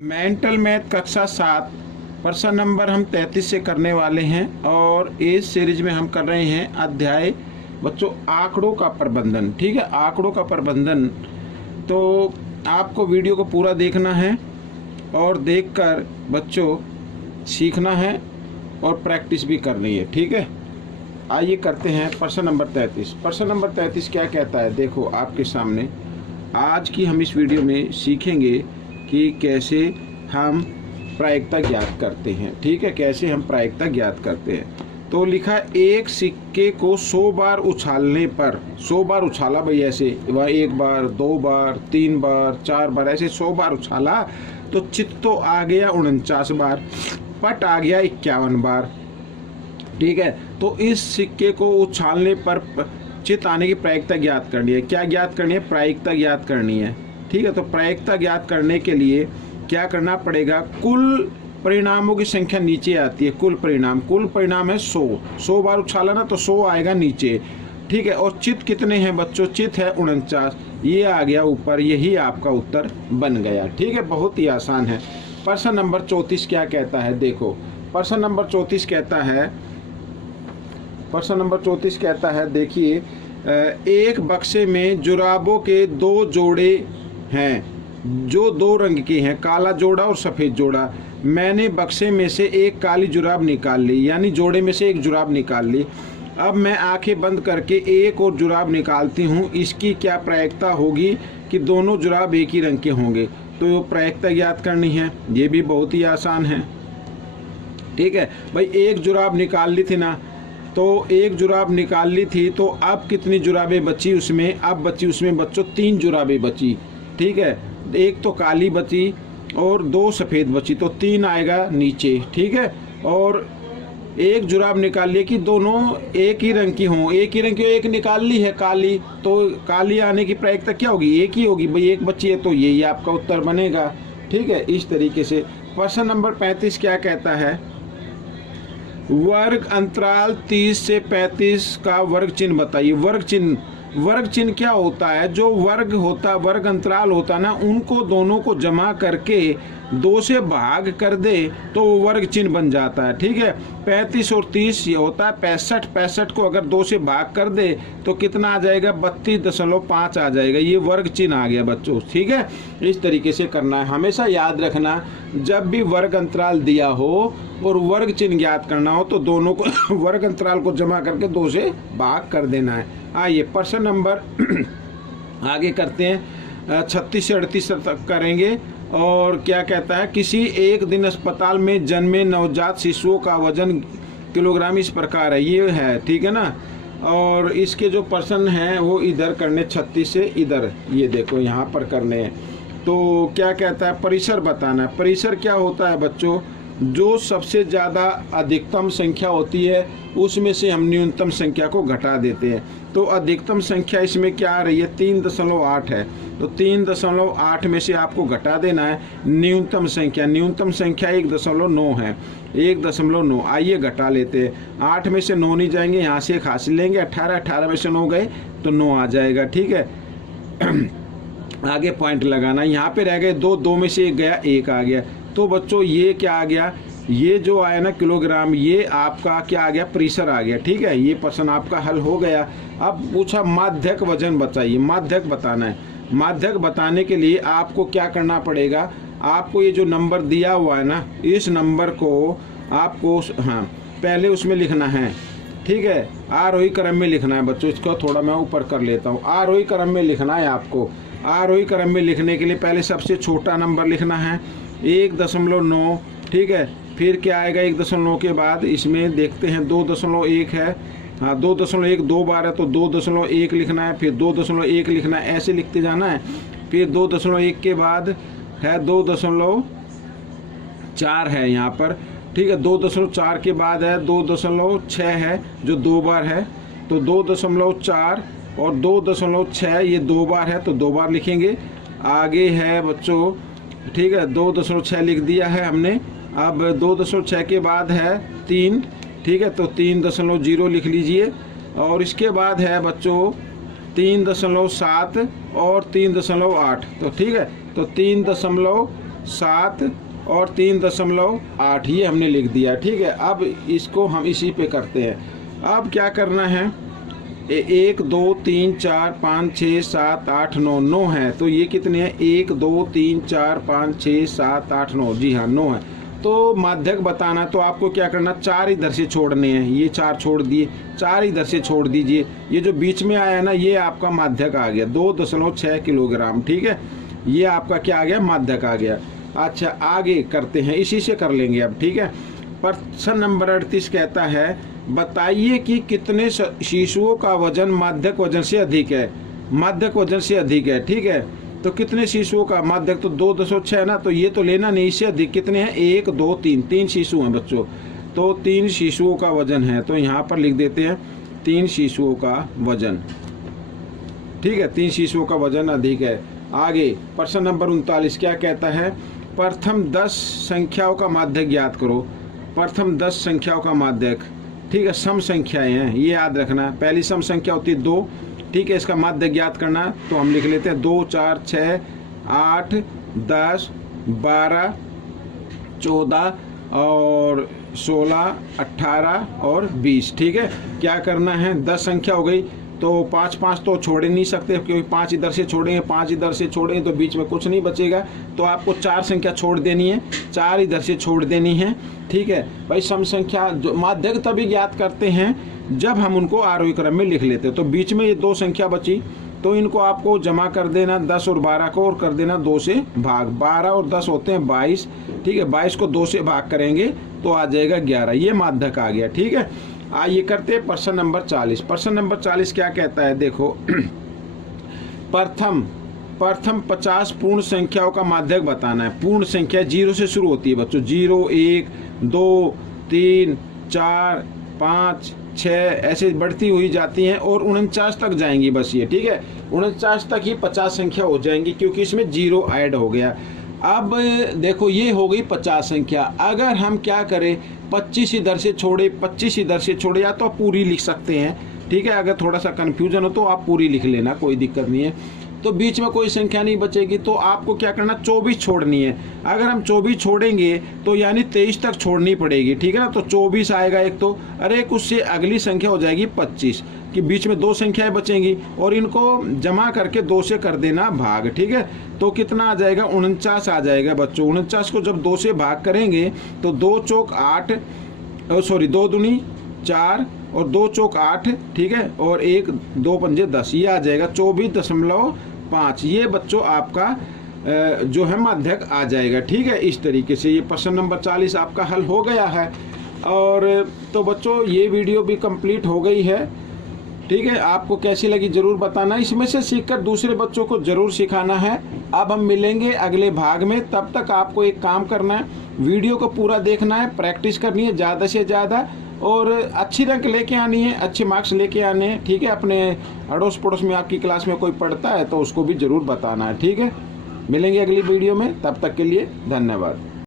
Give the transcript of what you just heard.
Mental math कक्षा 7 प्रश्न number हम 33 से करने वाले हैं और इस सीरीज में हम कर रहे हैं अध्याय बच्चों आंकड़ों का प्रबंधन। ठीक है, आंकड़ों का प्रबंधन। तो आपको वीडियो को पूरा देखना है और देखकर बच्चों सीखना है और प्रैक्टिस भी करनी है। ठीक है, आइए करते हैं प्रश्न नंबर 33। प्रश्न नंबर 33 क्या कहता है, देखो आपके सामने। आज की हम इस वीडियो में सीखेंगे कि कैसे हम प्रायिकता ज्ञात करते हैं। ठीक है, कैसे हम प्रायिकता ज्ञात करते हैं। तो लिखा एक सिक्के को 100 बार उछालने पर, 100 बार उछाला भाई, ऐसे वह 1 बार 2 बार 3 बार 4 बार ऐसे 100 बार उछाला तो चित तो आ गया 49 बार, पट आ गया 51 बार। ठीक है, तो इस सिक्के को उछालने पर चित आने की प्रायिकता ज्ञात करनी है। क्या ज्ञात करनी है? प्रायिकता ज्ञात करनी है। ठीक है, तो प्रायिकता ज्ञात करने के लिए क्या करना पड़ेगा? कुल परिणामों की संख्या नीचे आती है। कुल परिणाम है 100। 100 बार उछाला ना तो 100 आएगा नीचे। ठीक है, और चित कितने हैं बच्चों? चित है 49, ये आ गया ऊपर। यही आपका उत्तर बन गया। ठीक है, बहुत ही आसान है। प्रश्न नंबर 34 क्या कहता है, देखो। प्रश्न नंबर 34 कहता है, प्रश्न नंबर 34 कहता है, देखिए, एक बक्से में जुराबों के 2 जोड़े हैं जो 2 रंग के हैं, काला जोड़ा और सफ़ेद जोड़ा। मैंने बक्से में से एक काली जुराब निकाल ली, यानी जोड़े में से एक जुराब निकाल ली। अब मैं आंखें बंद करके एक और जुराब निकालती हूँ, इसकी क्या प्रायिकता होगी कि दोनों जुराब एक ही रंग के होंगे? तो प्रायिकता ज्ञात करनी है। ये भी बहुत ही आसान है। ठीक है भाई, एक जुराब निकाल ली थी ना, तो एक जुराब निकाल ली थी, तो अब कितनी जुराबें बची उसमें? अब बची उसमें बच्चों 3 जुराबें बची। ठीक है, एक तो काली बची और 2 सफ़ेद बची, तो 3 आएगा नीचे। ठीक है, और एक जुराब निकाल लिए कि दोनों एक ही रंग की हों। एक ही रंग की, एक निकाल ली है काली, तो काली आने की प्रायिकता क्या होगी? एक ही होगी भाई, एक बची है, तो यही आपका उत्तर बनेगा। ठीक है, इस तरीके से। प्रश्न नंबर 35 क्या कहता है, वर्ग अंतराल 30 से 35 का वर्ग चिन्ह बताइए। वर्ग चिन्ह क्या होता है? जो वर्ग होता, वर्ग अंतराल होता ना, उनको दोनों को जमा करके 2 से भाग कर दे तो वो वर्ग चिन्ह बन जाता है। ठीक है, 35 और 30 ये होता है 65। 65 को अगर 2 से भाग कर दे तो कितना आ जाएगा? 32.5 आ जाएगा। ये वर्ग चिन्ह आ गया बच्चों। ठीक है, इस तरीके से करना है। हमेशा याद रखना, जब भी वर्ग अंतराल दिया हो और वर्ग चिन्ह ज्ञात करना हो तो दोनों को वर्ग अंतराल को जमा करके 2 से भाग कर देना है। आइए प्रश्न नंबर आगे करते हैं। 36 से 38 तक करेंगे। और क्या कहता है, किसी एक दिन अस्पताल में जन्मे नवजात शिशुओं का वजन किलोग्राम इस प्रकार है। ये है, ठीक है ना। और इसके जो प्रश्न हैं वो इधर करने, 36 से इधर, ये देखो यहाँ पर करने हैं। तो क्या कहता है, परिसर बताना है। परिसर क्या होता है बच्चों? जो सबसे ज़्यादा अधिकतम संख्या होती है उसमें से हम न्यूनतम संख्या को घटा देते हैं। तो अधिकतम संख्या इसमें क्या आ रही है? 3.8 है, तो 3.8 में से आपको घटा देना है न्यूनतम संख्या। न्यूनतम संख्या 1.9 है, 1.9। आइए घटा लेते हैं। 8 में से 9 नहीं जाएंगे, यहाँ से 1 हासिल लेंगे। 18 में से 9 गए तो 9 आ जाएगा। ठीक है, आगे पॉइंट लगाना। यहाँ पे रह गए 2 में से 1 गया, 1 आ गया। तो बच्चों ये क्या आ गया? ये जो आया ना किलोग्राम, ये आपका क्या आ गया? परिसर आ गया। ठीक है, ये प्रश्न आपका हल हो गया। अब पूछा माध्यक वजन बताइए। माध्यक बताना है। माध्यक बताने के लिए आपको क्या करना पड़ेगा? आपको ये जो नंबर दिया हुआ है ना, इस नंबर को आपको पहले उसमें लिखना है। ठीक है, आरोही क्रम में लिखना है बच्चों। इसको थोड़ा मैं ऊपर कर लेता हूँ। आरोही क्रम में लिखना है आपको। आरोही क्रम में लिखने के लिए पहले सबसे छोटा नंबर लिखना है, 1.9। ठीक है, फिर क्या आएगा? 1.9 के बाद इसमें देखते हैं 2.1 है। हाँ, 2.1 2 बार है तो 2.1 लिखना है, फिर 2.1 लिखना है, ऐसे लिखते जाना है। फिर 2.1 के बाद है 2.4 है यहाँ पर। ठीक है, 2.4 के बाद है 2.6 है जो 2 बार है, तो 2.4 और 2.6 ये 2 बार है तो 2 बार लिखेंगे। आगे है बच्चों, ठीक है, 2.6 लिख दिया है हमने। अब 2.6 के बाद है 3। ठीक है, तो 3.0 लिख लीजिए। और इसके बाद है बच्चों 3.7 और 3.8। तो ठीक है, तो 3.7 7 और 3.8 ये हमने लिख दिया। ठीक है, अब इसको हम इसी पे करते हैं। अब क्या करना है, 1 2 3 4 5 6 7 8 9 9 है, तो ये कितने हैं, 1 2 3 4 5 6 7 8 9, जी हाँ 9 है। तो माध्यक बताना है तो आपको क्या करना, 4 इधर से छोड़ने हैं, ये 4 छोड़ दिए, 4 इधर से छोड़ दीजिए, ये जो बीच में आया ना ये आपका माध्यक आ गया 2.6 किलोग्राम। ठीक है, ये आपका क्या आ गया, माध्यक आ गया। अच्छा आगे करते हैं, इसी से कर लेंगे अब। ठीक है, प्रश्न नंबर 38 कहता है बताइए कि कितने शिशुओं का वजन माध्यक वजन से अधिक है। माध्यक वजन से अधिक है। ठीक है, तो कितने शिशुओं का, माध्यक तो 2.6 ना, तो ये तो लेना नहीं, इससे अधिक कितने हैं, 1 2 3, 3 शिशु हैं बच्चों, तो 3 शिशुओं का वजन है, तो यहाँ पर लिख देते हैं 3 शिशुओं का वजन। ठीक है, 3 शिशुओं का वजन अधिक है। आगे प्रश्न नंबर 39 क्या कहता है, प्रथम 10 संख्याओं का माध्यक ज्ञात करो। प्रथम 10 संख्याओं का माध्यक, ठीक है, सम संख्याएं हैं, ये याद रखना। पहली सम संख्या होती है 2। ठीक है, इसका माध्यक ज्ञात करना, तो हम लिख लेते हैं 2 4 6 8 10 12 14 और 16 18 और 20। ठीक है, क्या करना है, 10 संख्या हो गई, तो 5 5 तो छोड़ नहीं सकते, क्योंकि 5 इधर से छोड़ेंगे, 5 इधर से छोड़ेंगे तो बीच में कुछ नहीं बचेगा, तो आपको 4 संख्या छोड़ देनी है, 4 इधर से छोड़ देनी है। ठीक है भाई, सम संख्या जो माध्यक तभी ज्ञात करते हैं जब हम उनको आरोही क्रम में लिख लेते हैं। तो बीच में ये 2 संख्या बची, तो इनको आपको जमा कर देना 10 और 12 को, और कर देना 2 से भाग। 12 और 10 होते हैं 22। ठीक है, 22 को 2 से भाग करेंगे तो आ जाएगा 11, ये माध्यक आ गया। ठीक है, आइए करते हैं प्रश्न नंबर 40। प्रश्न नंबर 40 क्या कहता है, देखो प्रथम 50 पूर्ण संख्याओं का माध्यक बताना है। पूर्ण संख्या 0 से शुरू होती है बच्चों, 0 1 2 3 4 5 6 ऐसे बढ़ती हुई जाती हैं और 49 तक जाएंगी बस ये। ठीक है, 49 तक ही 50 संख्या हो जाएंगी, क्योंकि इसमें 0 ऐड हो गया। अब देखो ये हो गई 50 संख्या। अगर हम क्या करें, 25 इधर से छोड़े, 25 इधर से छोड़े, या तो आप पूरी लिख सकते हैं। ठीक है, अगर थोड़ा सा कन्फ्यूजन हो तो आप पूरी लिख लेना, कोई दिक्कत नहीं है। तो बीच में कोई संख्या नहीं बचेगी, तो आपको क्या करना, 24 छोड़नी है। अगर हम 24 छोड़ेंगे तो यानी 23 तक छोड़नी पड़ेगी। ठीक है ना, तो 24 आएगा एक, तो अरे एक उससे अगली संख्या हो जाएगी 25, कि बीच में 2 संख्याएं बचेंगी, और इनको जमा करके 2 से कर देना भाग। ठीक है, तो कितना आ जाएगा, 49 आ जाएगा बच्चों। 49 को जब 2 से भाग करेंगे तो 2 चौक 8, 2 दूनी 4 और 2 चौक 8। ठीक है, और 1 2 पंजे 10, ये आ जाएगा 24.5। ये बच्चों आपका जो है माध्यक आ जाएगा। ठीक है, इस तरीके से ये प्रश्न नंबर 40 आपका हल हो गया है। और तो बच्चों ये वीडियो भी कंप्लीट हो गई है। ठीक है, आपको कैसी लगी जरूर बताना, इसमें से सीखकर दूसरे बच्चों को जरूर सिखाना है। अब हम मिलेंगे अगले भाग में, तब तक आपको एक काम करना है, वीडियो को पूरा देखना है, प्रैक्टिस करनी है ज़्यादा से ज़्यादा, और अच्छी रैंक लेके आनी है, अच्छे मार्क्स लेके आने हैं। ठीक है, अपने अड़ोस पड़ोस में आपकी क्लास में कोई पढ़ता है तो उसको भी ज़रूर बताना है। ठीक है, मिलेंगे अगली वीडियो में, तब तक के लिए धन्यवाद।